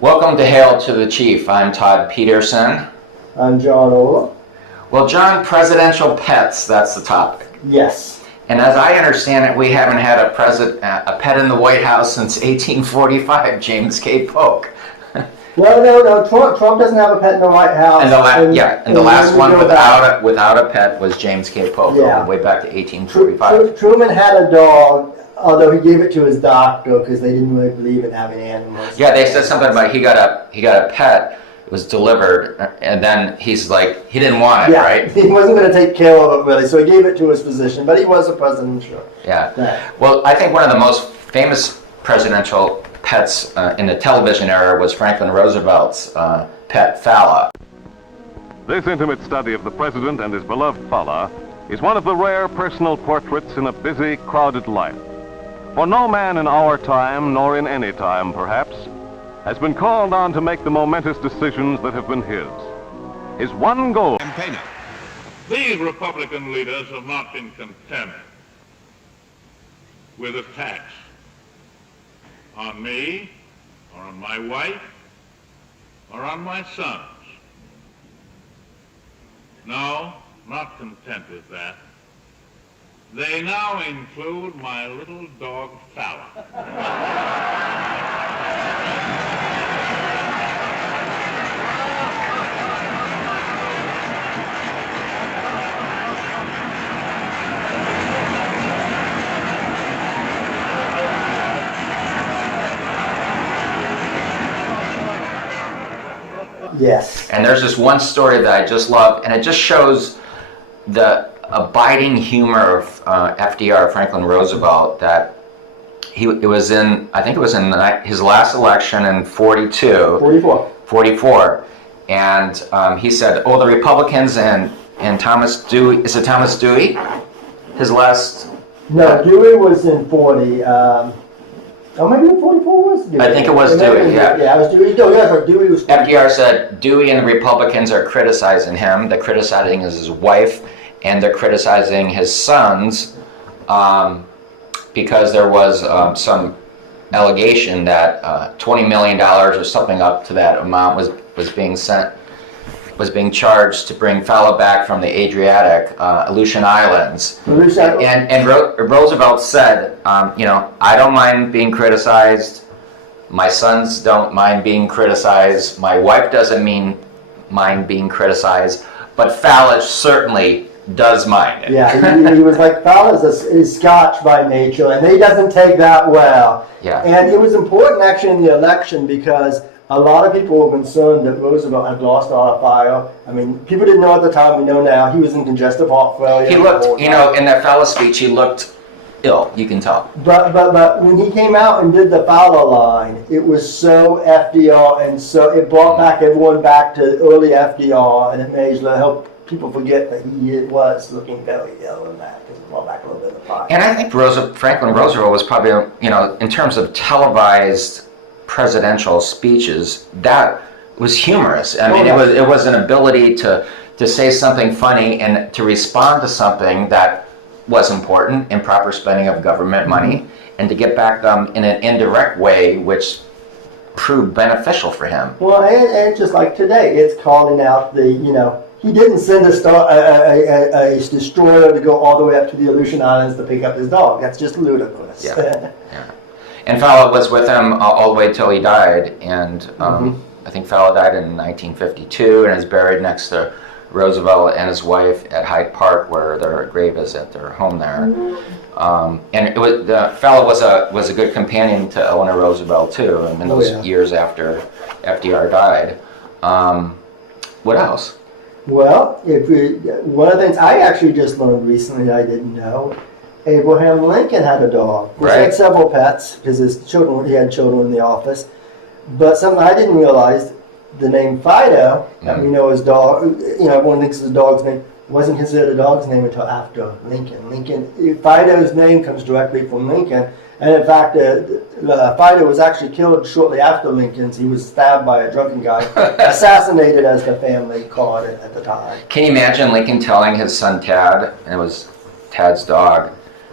Welcome to Hail to the Chief. I'm Todd Peterson. I'm John Ola. Well, John, presidential pets, that's the topic. Yes. And as I understand it, we haven't had a pet in the White House since 1845, James K. Polk. No. Trump doesn't have a pet in the White House. And the last one without a pet was James K. Polk, going way back to 1845. Truman had a dog, although he gave it to his doctor because they didn't really believe in having animals. Yeah, they said something about he got a pet. It was delivered, and then he's like, he didn't want it, right? He wasn't going to take care of it really, so he gave it to his physician, but he was a president, sure. Yeah. Well, I think one of the most famous presidential pets in the television era was Franklin Roosevelt's pet, Fala. This intimate study of the president and his beloved Fala is one of the rare personal portraits in a busy, crowded life. For no man in our time, nor in any time perhaps, has been called on to make the momentous decisions that have been his. His one goal... Campaigner. These Republican leaders have not been content with attacks on me, or on my wife, or on my sons. No, not content with that. They now include my little dog, Fala. Yes. And there's this one story that I just love, and it just shows the abiding humor of FDR, Franklin Roosevelt, that I think it was in his last election in 44, and he said, "Oh, the Republicans and Thomas Dewey." Is it Thomas Dewey? His last. No, Dewey was in 40. Maybe in 44 was Dewey. I think it was Dewey. Yeah, it was Dewey. No, yeah, Dewey was. FDR said Dewey and the Republicans are criticizing him. They're criticizing his wife, and they're criticizing his sons because there was some allegation that $20 million or something up to that amount was being charged to bring Fala back from the Adriatic, Aleutian Islands. And Roosevelt said, I don't mind being criticized. My sons don't mind being criticized. My wife doesn't mind being criticized. But Fala certainly does mind it. Yeah, he was like, Fala is Scotch by nature, and he doesn't take that well. Yeah. And it was important actually in the election because a lot of people were concerned that Roosevelt had lost our fire. I mean, people didn't know at the time, we know now, he was in congestive heart failure. He looked, in that Fala speech, he looked ill, you can tell. But when he came out and did the Fala line, it was so FDR, and so it brought back everyone back to early FDR, and it made help people forget that he was looking very ill in that, because it brought back a little bit of fire. And I think Franklin Roosevelt was probably, in terms of televised presidential speeches, that was humorous. I mean, it was an ability to say something funny and to respond to something that was important, improper spending of government money, and to get back them in an indirect way, which proved beneficial for him. Well, and just like today, it's calling out he didn't send a destroyer to go all the way up to the Aleutian Islands to pick up his dog. That's just ludicrous. Yeah. And Fala was with him all the way till he died, and I think Fala died in 1952 and is buried next to Roosevelt and his wife at Hyde Park, where their grave is at their home there. And Fala was a good companion to Eleanor Roosevelt too, in those years after FDR died. What else? Well, one of the things I actually just learned recently I didn't know, Abraham Lincoln had a dog. He had several pets because he had children in the office. But something I didn't realize, the name Fido, that we know his dog, everyone thinks his dog's name, wasn't considered a dog's name until after Lincoln. Fido's name comes directly from Lincoln. And in fact, Fido was actually killed shortly after Lincoln's. He was stabbed by a drunken guy, assassinated as the family called it at the time. Can you imagine Lincoln telling his son Tad, and it was Tad's dog,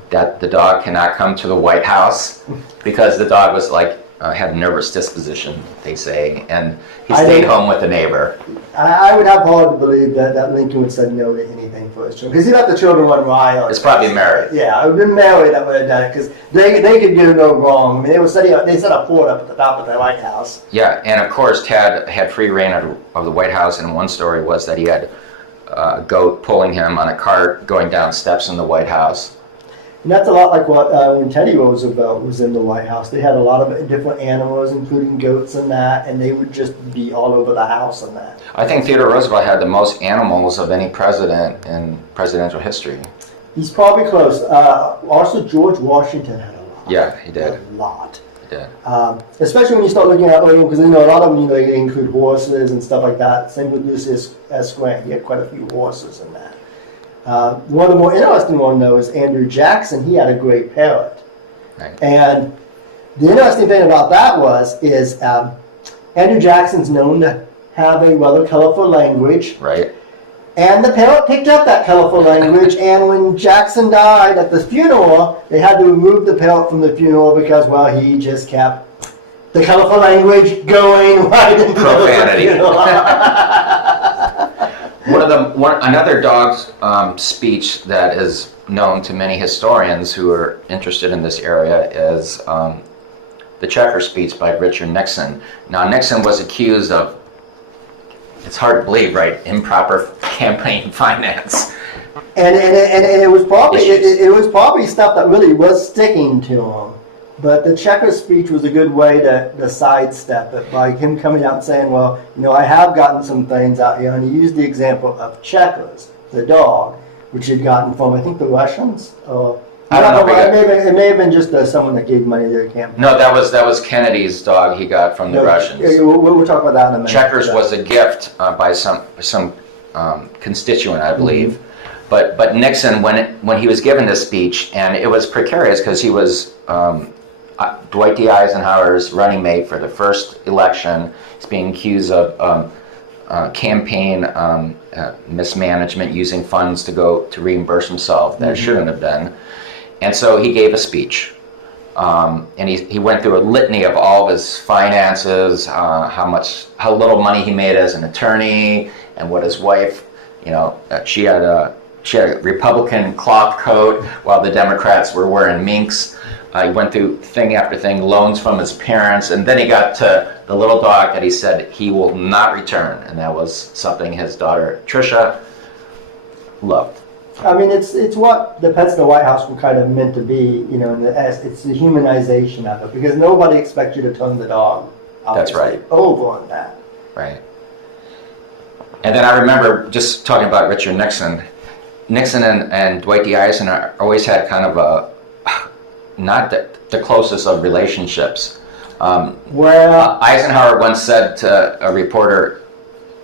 that the dog cannot come to the White House because the dog was like had a nervous disposition, they say, and he I stayed think- home with a neighbor. I would have hard to believe that Lincoln would say no to anything for his children. Because he let the children run riot. It's probably married. Yeah, it would have been Mary that would have done it, because they could do no wrong. I mean, they set a fort up at the top of the White House. Yeah, and of course Tad had free reign of the White House, and one story was that he had a goat pulling him on a cart going down steps in the White House. And that's a lot like what when Teddy Roosevelt was in the White House. They had a lot of different animals, including goats and that, and they would just be all over the house and that. I think Theodore Roosevelt had the most animals of any president in presidential history. He's probably close. Also, George Washington had a lot. Yeah, he did. A lot. He did. Especially when you start looking at because a lot of them, they include horses and stuff like that. Same with Lucius S. Grant. He had quite a few horses in that. One of the more interesting ones, though, is Andrew Jackson. He had a great parrot. Right. And the interesting thing about that is Andrew Jackson's known to have a rather colorful language. Right. And the parrot picked up that colorful language, and when Jackson died at the funeral, they had to remove the parrot from the funeral because, well, he just kept the colorful language going right into Profanity. the funeral. Another dog's speech that is known to many historians who are interested in this area is the Checker speech by Richard Nixon. Now, Nixon was accused of, it's hard to believe, right, improper campaign finance. And it was probably stuff that really was sticking to him. But the Checker speech was a good way to sidestep it by him coming out and saying, well, I have gotten some things out here. And he used the example of Checkers, the dog, which he'd gotten from, I think, the Russians. I don't know. It may have been just someone that gave money to their campaign. No, that was Kennedy's dog he got from the Russians. We'll talk about that in a minute. Checkers was a gift by some constituent, I believe. But Nixon, when he was given this speech, and it was precarious because he was Dwight D. Eisenhower's running mate for the first election. He's being accused of campaign mismanagement, using funds to reimburse himself that shouldn't have been. And so he gave a speech. And he went through a litany of all of his finances, how little money he made as an attorney, and what his wife, she had a Republican cloth coat while the Democrats were wearing minks. He went through thing after thing, loans from his parents, and then he got to the little dog that he said he will not return, and that was something his daughter Tricia loved. I mean, it's what the pets in the White House were kind of meant to be, it's the humanization of it, because nobody expects you to turn the dog, That's right. over on that. Right. And then I remember just talking about Richard Nixon. Nixon and Dwight D. Eisenhower always had kind of not the closest of relationships. Eisenhower once said to a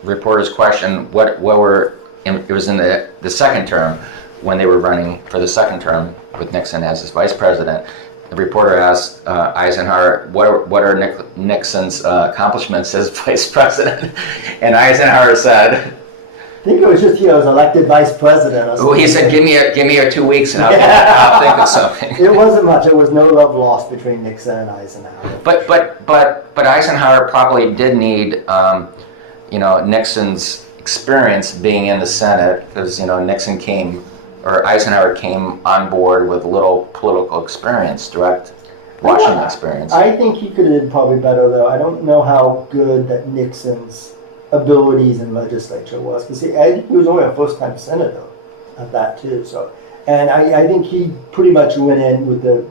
reporter's question, it was in the second term, when they were running for the second term with Nixon as his vice president. The reporter asked Eisenhower, what are Nixon's accomplishments as vice president? And Eisenhower said, I think it was just he was elected vice president. Or something. He said, give me a 2 weeks and I'll think of something. It wasn't much. There was no love lost between Nixon and Eisenhower. But Eisenhower probably did need Nixon's experience being in the Senate, because Eisenhower came on board with little political experience, direct Washington experience. I think he could have did probably better, though. I don't know how good that Nixon's abilities in legislature was, because I think he was only a first-time senator at that too. So, and I think he pretty much went in with the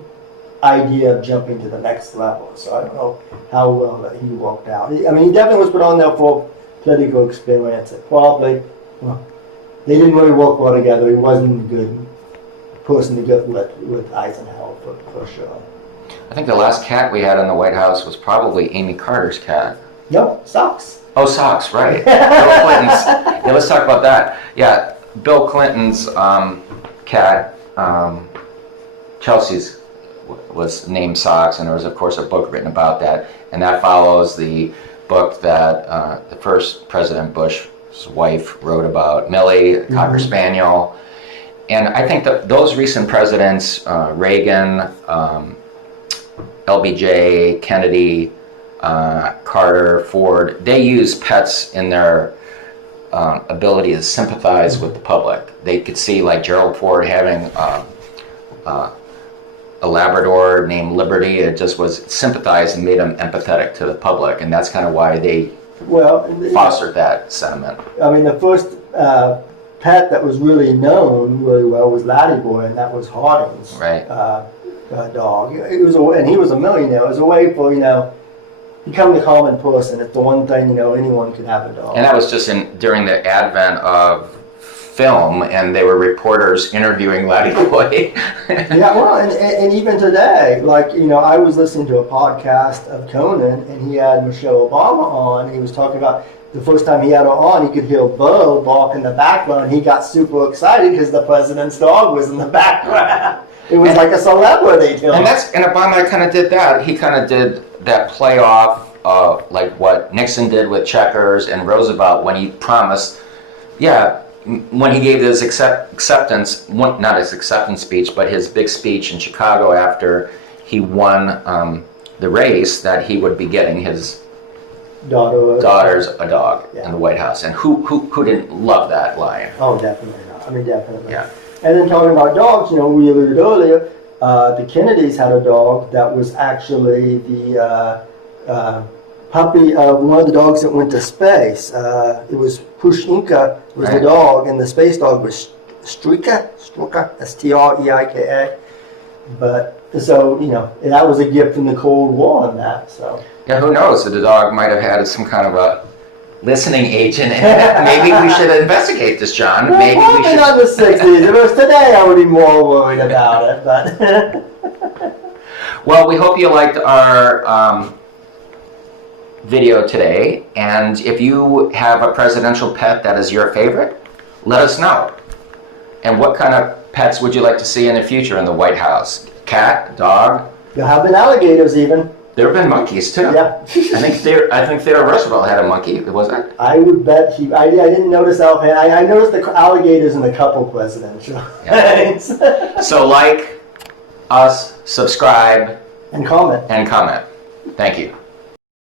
idea of jumping to the next level. So I don't know how well that he worked out. I mean, he definitely was put on there for political experience. It probably, they didn't really work well together. He wasn't a good person to get with Eisenhower for sure. I think the last cat we had in the White House was probably Amy Carter's cat. No, Socks. Oh, Socks, right. Bill Clinton's. Yeah, let's talk about that. Yeah, Bill Clinton's cat, Chelsea's, was named Socks, and there was, of course, a book written about that, and that follows the book that the first President Bush's wife wrote about Millie, a Cocker Spaniel. And I think that those recent presidents, Reagan, LBJ, Kennedy, Carter, Ford, they use pets in their ability to sympathize with the public. They could see like Gerald Ford having a Labrador named Liberty. It just was sympathized and made him empathetic to the public, and that's kind of why they fostered that sentiment. I mean, the first pet that was really known really well was Laddie Boy, and that was Harding's Right. Dog. It was, and he was a millionaire. It was a way for become the common person. It's the one thing anyone could have a dog. And that was just during the advent of film, and they were reporters interviewing Laddie Boy. Yeah, well, and even today, like, I was listening to a podcast of Conan, and he had Michelle Obama on, and he was talking about the first time he had her on, he could hear Bo bark in the background. He got super excited because the president's dog was in the background. It was like a celebrity to him. And Obama kind of did that. He kind of did that play off like what Nixon did with Checkers and Roosevelt when he promised, when he gave his acceptance, not his acceptance speech, but his big speech in Chicago after he won the race, that he would be getting his daughter's a dog in the White House. And who didn't love that line? Oh, definitely not. I mean, definitely. Yeah. And then talking about dogs, we alluded earlier, the Kennedys had a dog that was actually the puppy of one of the dogs that went to space. It was Push Inca was the dog, and the space dog was Streika, Streika. But so that was a gift from the Cold War on that. So yeah, who knows? The dog might have had some kind of a listening agent in it. Maybe we should investigate this, John. Well, maybe we should. Not the 60s. If it was today, I would be more worried about it. But well, we hope you liked our video today, and if you have a presidential pet that is your favorite, let us know. And what kind of pets would you like to see in the future in the White House? Cat, dog? There have been alligators even. There have been monkeys too. Yeah. I think Theodore Roosevelt had a monkey. Was that? I would bet I didn't notice that. I noticed the alligators in a couple presidential things. So like us, subscribe, and comment. Thank you.